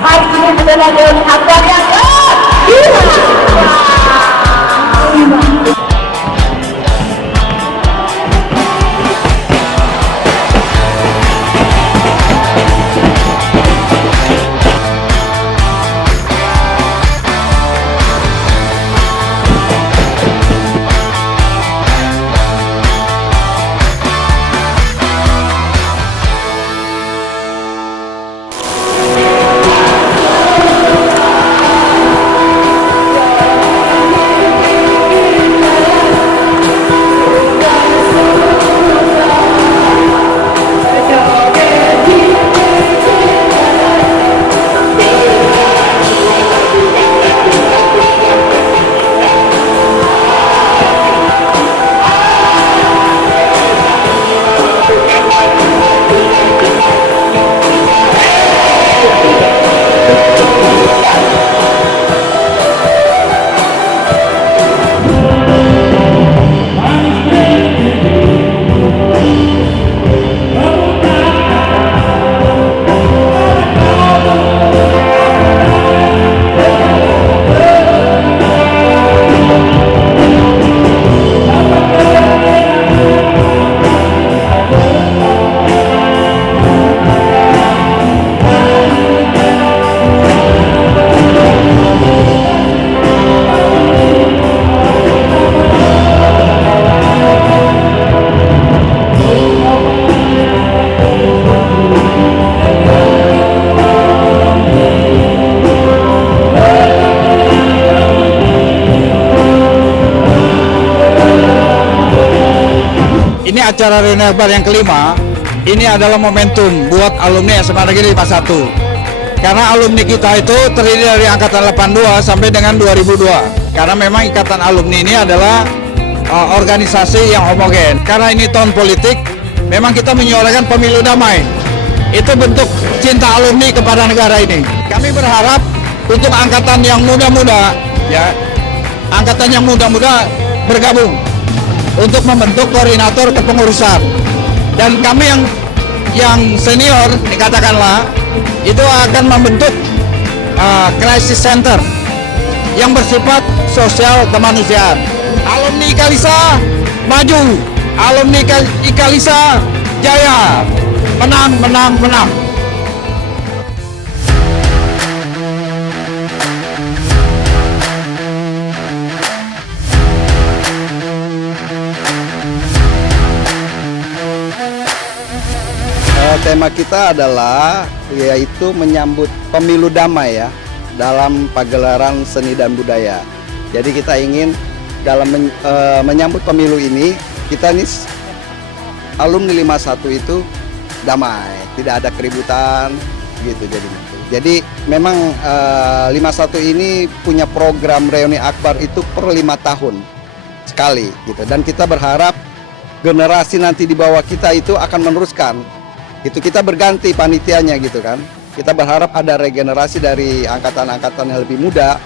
Hari ini adalah reuni akbar yang ke-5. Ini acara reuni akbar yang ke-5. Ini adalah momentum buat alumni SMA Negeri 51. Karena alumni kita itu terdiri dari angkatan 82 sampai dengan 2002. Karena memang ikatan alumni ini adalah organisasi yang homogen. Karena ini tahun politik, memang kita menyuarakan pemilu damai. Itu bentuk cinta alumni kepada negara ini. Kami berharap untuk angkatan yang muda-muda, ya, angkatan yang muda-muda bergabung untuk membentuk koordinator kepengurusan, dan kami yang senior dikatakanlah itu akan membentuk crisis center yang bersifat sosial kemanusiaan. Alumni Ikalisa maju, alumni Ikalisa jaya, menang, menang, menang. Tema kita adalah yaitu menyambut pemilu damai ya dalam pagelaran seni dan budaya. Jadi kita ingin dalam menyambut pemilu ini, kita nih alumni 51 itu damai, tidak ada keributan gitu Jadi memang 51 ini punya program reuni akbar itu per 5 tahun sekali gitu, dan kita berharap generasi nanti di bawah kita itu akan meneruskan. Itu kita berganti panitianya gitu kan. Kita berharap ada regenerasi dari angkatan-angkatan yang lebih muda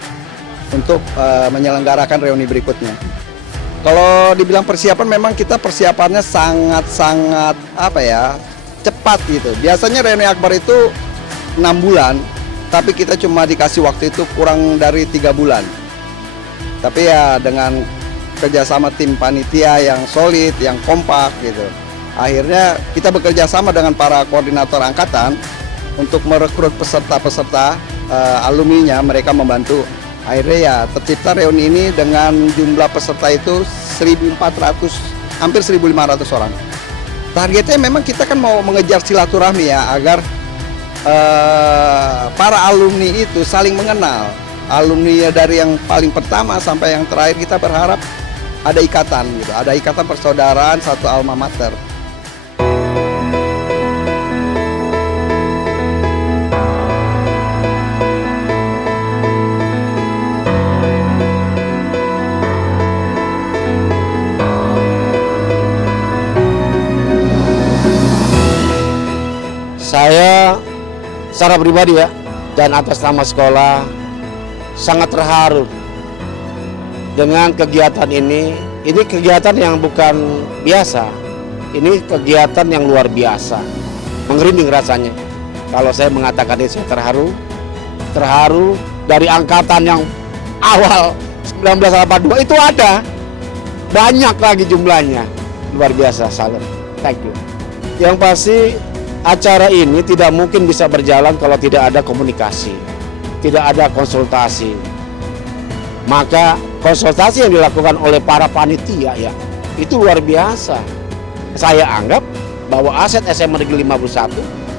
untuk menyelenggarakan reuni berikutnya. Kalau dibilang persiapan, memang kita persiapannya sangat cepat gitu. Biasanya reuni akbar itu 6 bulan, tapi kita cuma dikasih waktu itu kurang dari 3 bulan. Tapi ya dengan kerjasama tim panitia yang solid, yang kompak gitu, akhirnya kita bekerja sama dengan para koordinator angkatan untuk merekrut peserta-peserta alumninya, mereka membantu. Akhirnya ya tercipta reuni ini dengan jumlah peserta itu 1.400, hampir 1.500 orang. Targetnya memang kita kan mau mengejar silaturahmi ya, agar para alumni itu saling mengenal. Alumni dari yang paling pertama sampai yang terakhir, kita berharap ada ikatan gitu, ada ikatan persaudaraan satu alma mater. Saya secara pribadi ya, dan atas nama sekolah sangat terharu dengan kegiatan ini. Ini kegiatan yang bukan biasa, ini kegiatan yang luar biasa, mengerinding rasanya. Kalau saya mengatakan ini saya terharu, terharu dari angkatan yang awal 1982 itu ada banyak lagi jumlahnya, luar biasa. Salam, thank you. Yang pasti acara ini tidak mungkin bisa berjalan kalau tidak ada komunikasi, tidak ada konsultasi. Maka konsultasi yang dilakukan oleh para panitia ya itu luar biasa. Saya anggap bahwa aset SMA Negeri 51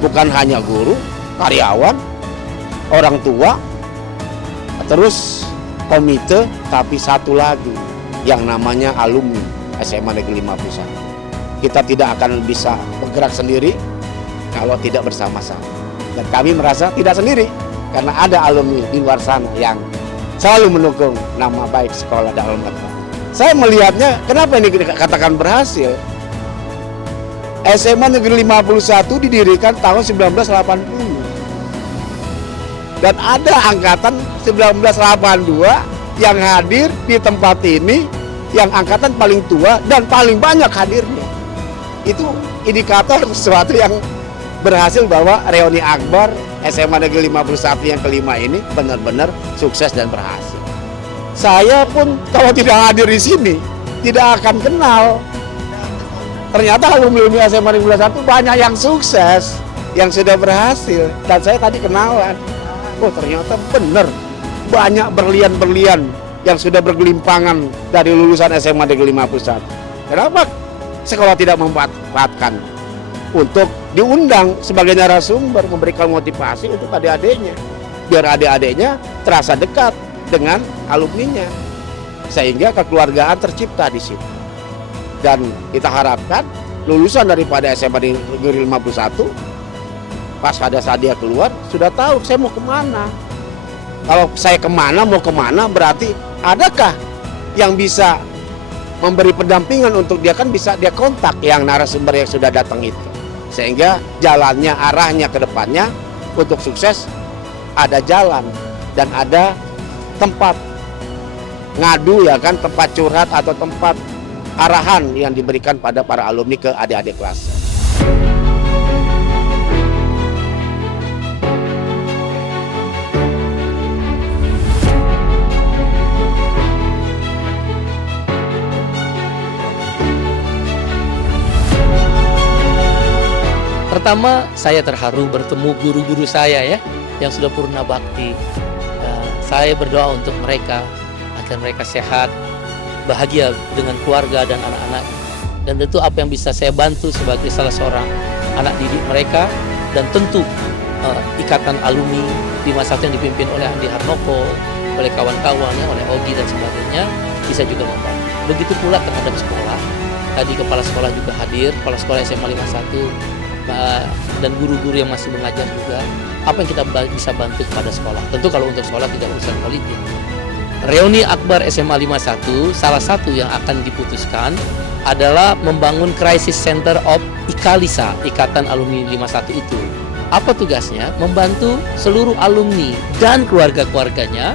bukan hanya guru, karyawan, orang tua, terus komite, tapi satu lagi yang namanya alumni SMA Negeri 51. Kita tidak akan bisa bergerak sendiri kalau tidak bersama-sama. Dan kami merasa tidak sendiri karena ada alumni di luar sana yang selalu mendukung nama baik sekolah Darul Akbar. Saya melihatnya, kenapa ini dikatakan berhasil? SMA Negeri 51 didirikan tahun 1980. Dan ada angkatan 1982 yang hadir di tempat ini, yang angkatan paling tua dan paling banyak hadirnya. Itu indikator sesuatu yang berhasil bahwa reuni Akbar SMA Negeri 51 yang kelima ini benar-benar sukses dan berhasil. Saya pun kalau tidak hadir di sini tidak akan kenal. Ternyata alumni SMA Negeri 51 banyak yang sukses, yang sudah berhasil. Dan saya tadi kenalan. Oh ternyata benar banyak berlian-berlian yang sudah bergelimpangan dari lulusan SMA Negeri 51. Kenapa sekolah tidak memanfaatkan untuk diundang sebagai narasumber, memberikan motivasi untuk adik-adiknya, biar adik-adiknya terasa dekat dengan alumninya, sehingga kekeluargaan tercipta di situ. Dan kita harapkan lulusan daripada SMA Negeri 51 pas pada saat dia keluar sudah tahu saya mau kemana. Kalau saya mau kemana berarti adakah yang bisa memberi pendampingan untuk dia, kan bisa dia kontak yang narasumber yang sudah datang itu. Sehingga jalannya, arahnya ke depannya untuk sukses ada jalan dan ada tempat ngadu ya kan, tempat curhat atau tempat arahan yang diberikan pada para alumni ke adik-adik kelas. Pertama, saya terharu bertemu guru-guru saya ya, yang sudah purna bakti. Saya berdoa untuk mereka, agar mereka sehat, bahagia dengan keluarga dan anak-anak. Dan tentu apa yang bisa saya bantu sebagai salah seorang anak didik mereka, dan tentu ikatan alumni 51 yang dipimpin oleh Andi Harnoko, oleh kawan-kawannya, oleh Ogi dan sebagainya, bisa juga membantu. Begitu pula terhadap sekolah. Tadi kepala sekolah juga hadir, kepala sekolah SMA 51, dan guru-guru yang masih mengajar juga, apa yang kita bisa bantu kepada sekolah. Tentu kalau untuk sekolah tidak urusan politik. Reuni Akbar SMA 51 salah satu yang akan diputuskan adalah membangun Crisis Center of Ikalisa, Ikatan Alumni 51 itu. Apa tugasnya? Membantu seluruh alumni dan keluarga-keluarganya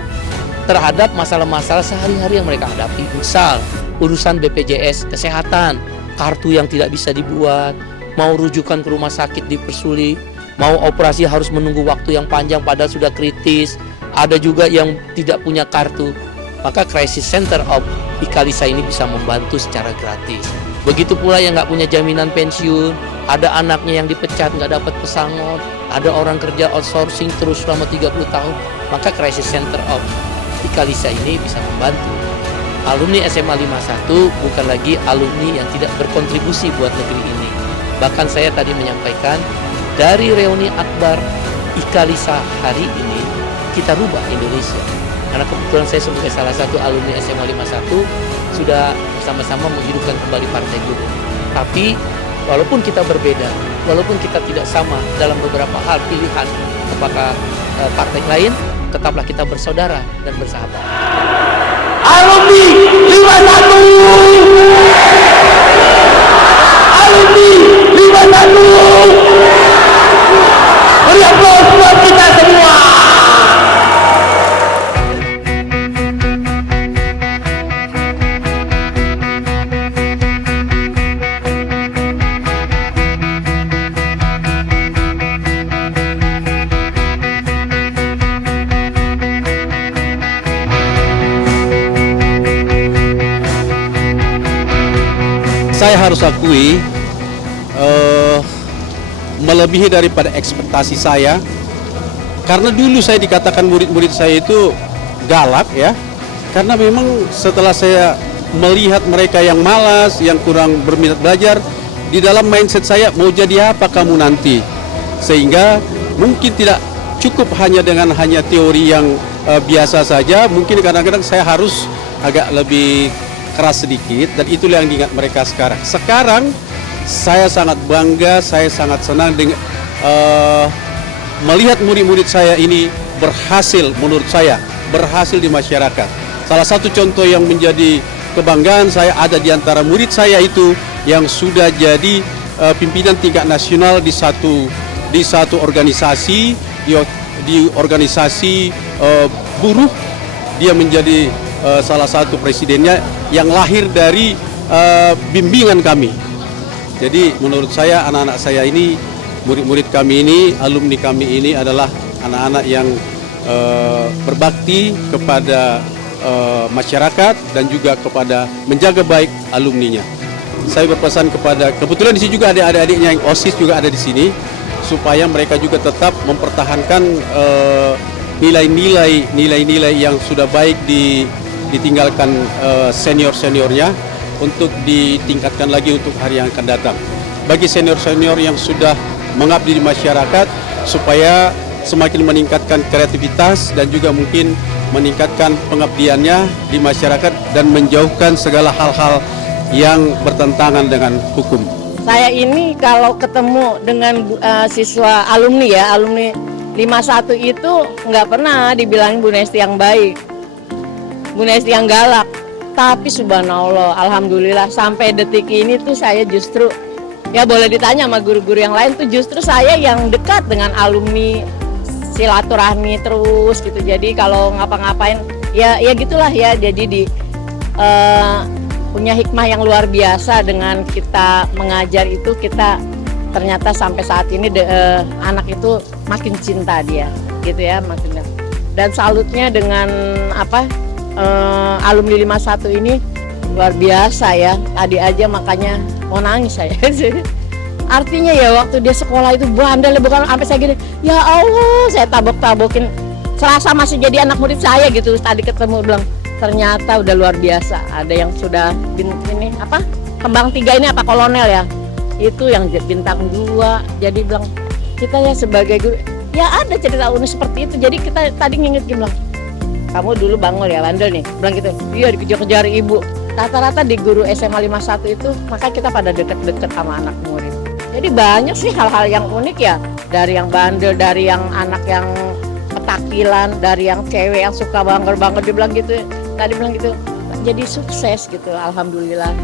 terhadap masalah-masalah sehari-hari yang mereka hadapi. Misal urusan BPJS kesehatan, kartu yang tidak bisa dibuat, mau rujukan ke rumah sakit dipersulit, mau operasi harus menunggu waktu yang panjang padahal sudah kritis, ada juga yang tidak punya kartu. Maka Crisis Center of Ikalisa ini bisa membantu secara gratis. Begitu pula yang nggak punya jaminan pensiun, ada anaknya yang dipecat nggak dapat pesangon, ada orang kerja outsourcing terus selama 30 tahun, maka Crisis Center of Ikalisa ini bisa membantu. Alumni SMA 51 bukan lagi alumni yang tidak berkontribusi buat negeri ini. Bahkan saya tadi menyampaikan, dari reuni Akbar Ikalisa hari ini, kita rubah Indonesia. Karena kebetulan saya sebagai salah satu alumni SMA 51, sudah bersama-sama menghidupkan kembali Partai Buruh. Tapi, walaupun kita berbeda, walaupun kita tidak sama dalam beberapa hal pilihan kepada partai lain, tetaplah kita bersaudara dan bersahabat. Alumni 51! Alumni 51! Beri aplaus buat kita semua! saya harus akui melebihi daripada ekspektasi saya, karena dulu saya dikatakan murid-murid saya itu galak ya, karena memang setelah saya melihat mereka yang malas, yang kurang berminat belajar, di dalam mindset saya mau jadi apa kamu nanti, sehingga mungkin tidak cukup hanya dengan hanya teori yang biasa saja, mungkin kadang-kadang saya harus agak lebih keras sedikit, dan itulah yang diingat mereka sekarang. Sekarang saya sangat bangga, saya sangat senang dengan melihat murid-murid saya ini berhasil, menurut saya berhasil di masyarakat. Salah satu contoh yang menjadi kebanggaan saya, ada di antara murid saya itu yang sudah jadi pimpinan tingkat nasional di satu organisasi, di organisasi buruh. Dia menjadi salah satu presidennya yang lahir dari bimbingan kami. Jadi menurut saya anak-anak saya ini, murid-murid kami ini, alumni kami ini adalah anak-anak yang berbakti kepada masyarakat dan juga kepada menjaga baik alumninya. Saya berpesan kepada, kebetulan di sini juga ada adik-adiknya yang OSIS juga ada di sini, supaya mereka juga tetap mempertahankan nilai-nilai yang sudah baik ditinggalkan senior-seniornya, untuk ditingkatkan lagi untuk hari yang akan datang. Bagi senior-senior yang sudah mengabdi di masyarakat, supaya semakin meningkatkan kreativitas dan juga mungkin meningkatkan pengabdiannya di masyarakat dan menjauhkan segala hal-hal yang bertentangan dengan hukum. Saya ini kalau ketemu dengan siswa alumni ya, alumni 51 itu nggak pernah dibilangin Bu Nesti yang baik, Bu Nesti yang galak. Tapi subhanallah, alhamdulillah sampai detik ini tuh saya justru, ya boleh ditanya sama guru-guru yang lain, tuh justru saya yang dekat dengan alumni, silaturahmi terus gitu. Jadi kalau ngapa-ngapain ya gitulah ya. Jadi punya hikmah yang luar biasa dengan kita mengajar itu, kita ternyata sampai saat ini anak itu makin cinta dia gitu ya, makin. Dan salutnya dengan alumni 51 ini luar biasa ya. Tadi aja makanya mau nangis saya. Artinya ya waktu dia sekolah itu bandel, bukan sampai saya gini, ya Allah saya tabok-tabokin, serasa masih jadi anak murid saya gitu. Tadi ketemu bilang ternyata udah luar biasa. Ada yang sudah ini kembang 3 ini kolonel ya, itu yang bintang 2. Jadi bilang kita ya sebagai guru ya ada cerita unik seperti itu. Jadi kita tadi nginget bilang, kamu dulu bangol ya, bandel nih, bilang gitu. Iya, dikejar-kejar ibu. Rata-rata di guru SMA 51 itu, maka kita pada deket-deket sama anak murid. Jadi banyak sih hal-hal yang unik ya, dari yang bandel, dari yang anak yang petakilan, dari yang cewek yang suka bangor-bangor, dia bilang gitu. Tadi bilang gitu, jadi sukses gitu, alhamdulillah.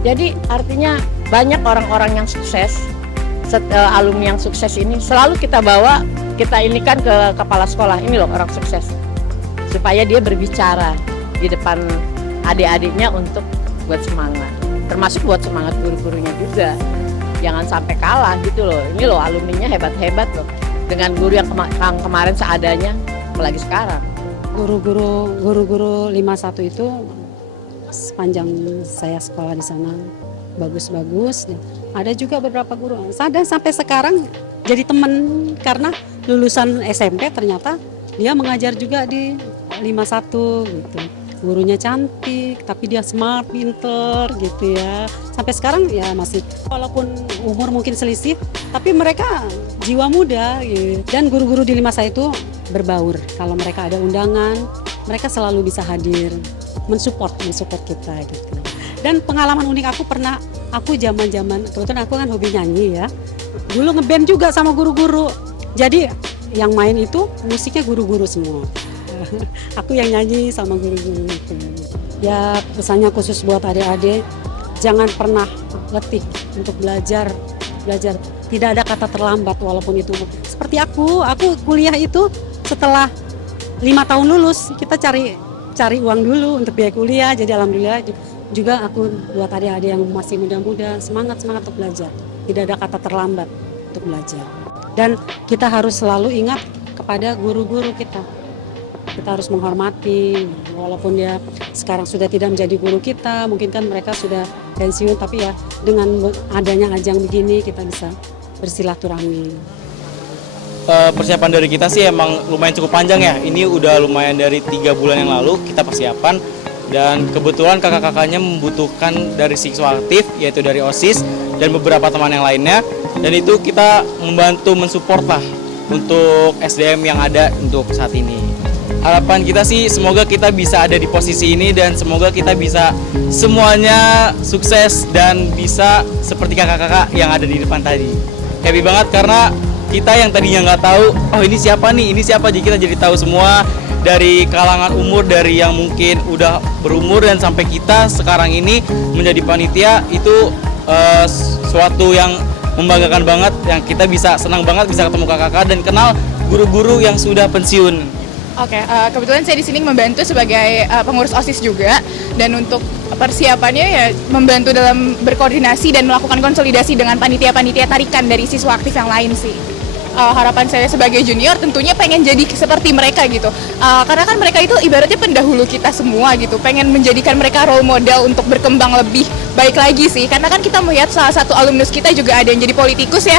Jadi artinya banyak orang-orang yang sukses, alumni yang sukses ini selalu kita bawa, kita ini kan ke kepala sekolah, ini loh orang sukses. Supaya dia berbicara di depan adik-adiknya untuk buat semangat, termasuk buat semangat guru-gurunya juga. Jangan sampai kalah gitu loh. Ini loh alumninya hebat-hebat loh. Dengan guru yang kemarin seadanya, apalagi sekarang. Guru-guru 51 itu sepanjang saya sekolah di sana bagus-bagus. Ada juga beberapa guru. Dan sampai sekarang jadi teman karena lulusan SMP ternyata dia mengajar juga di 51 gitu. Gurunya cantik, tapi dia smart, pinter gitu ya. Sampai sekarang ya masih, walaupun umur mungkin selisih, tapi mereka jiwa muda gitu. Dan guru-guru di 51 itu berbaur. Kalau mereka ada undangan, mereka selalu bisa hadir, mensupport kita gitu. Dan pengalaman unik aku zaman-zaman, kebetulan aku kan hobi nyanyi ya. Dulu ngeband juga sama guru-guru. Jadi yang main itu musiknya guru-guru semua. Aku yang nyanyi sama guru-guru itu. Ya pesannya khusus buat adik-adik, jangan pernah letih untuk belajar. Tidak ada kata terlambat walaupun itu. Seperti aku kuliah itu setelah 5 tahun lulus, kita cari uang dulu untuk biaya kuliah. Jadi alhamdulillah juga aku buat adik-adik yang masih muda-muda, semangat untuk belajar. Tidak ada kata terlambat untuk belajar. Dan kita harus selalu ingat kepada guru-guru kita. Kita harus menghormati, walaupun dia sekarang sudah tidak menjadi guru kita, mungkin kan mereka sudah pensiun, tapi ya dengan adanya ajang begini kita bisa bersilaturahmi. Persiapan dari kita sih emang lumayan cukup panjang ya. Ini udah lumayan dari 3 bulan yang lalu kita persiapan, dan kebetulan kakak-kakaknya membutuhkan dari siswa aktif, yaitu dari OSIS dan beberapa teman yang lainnya, dan itu kita membantu mensupport lah untuk SDM yang ada untuk saat ini. Harapan kita sih semoga kita bisa ada di posisi ini, dan semoga kita bisa semuanya sukses dan bisa seperti kakak-kakak yang ada di depan tadi. Happy banget karena kita yang tadinya nggak tahu, oh ini siapa nih, ini siapa, jadi kita jadi tahu semua, dari kalangan umur, dari yang mungkin udah berumur dan sampai kita sekarang ini menjadi panitia. Itu suatu yang membanggakan banget, yang kita bisa senang banget bisa ketemu kakak-kakak dan kenal guru-guru yang sudah pensiun. Oke, kebetulan saya di sini membantu sebagai pengurus OSIS juga, dan untuk persiapannya ya membantu dalam berkoordinasi dan melakukan konsolidasi dengan panitia-panitia tarikan dari siswa aktif yang lain sih. Harapan saya sebagai junior tentunya pengen jadi seperti mereka gitu, karena kan mereka itu ibaratnya pendahulu kita semua gitu, pengen menjadikan mereka role model untuk berkembang lebih baik lagi sih, karena kan kita melihat salah satu alumnus kita juga ada yang jadi politikus ya.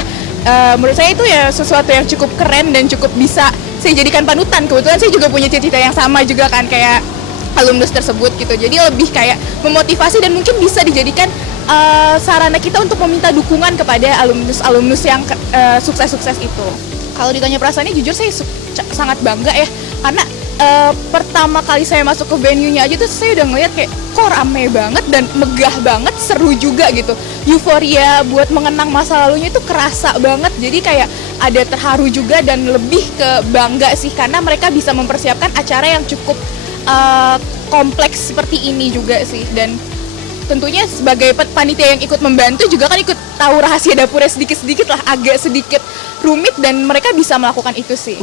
Menurut saya itu ya sesuatu yang cukup keren dan cukup bisa saya jadikan panutan. Kebetulan saya juga punya cita-cita yang sama juga kan kayak alumnus tersebut gitu, jadi lebih kayak memotivasi dan mungkin bisa dijadikan sarana kita untuk meminta dukungan kepada alumnus-alumnus yang sukses-sukses itu. Kalau ditanya perasaannya, jujur saya sangat bangga ya, karena pertama kali saya masuk ke venue-nya aja tuh saya udah ngeliat kayak kok rame banget dan megah banget, seru juga gitu. Euforia buat mengenang masa lalunya itu kerasa banget, jadi kayak ada terharu juga dan lebih ke bangga sih, karena mereka bisa mempersiapkan acara yang cukup kompleks seperti ini juga sih. Dan tentunya sebagai panitia yang ikut membantu juga kan ikut tahu rahasia dapurnya sedikit-sedikit lah, agak sedikit rumit, dan mereka bisa melakukan itu sih.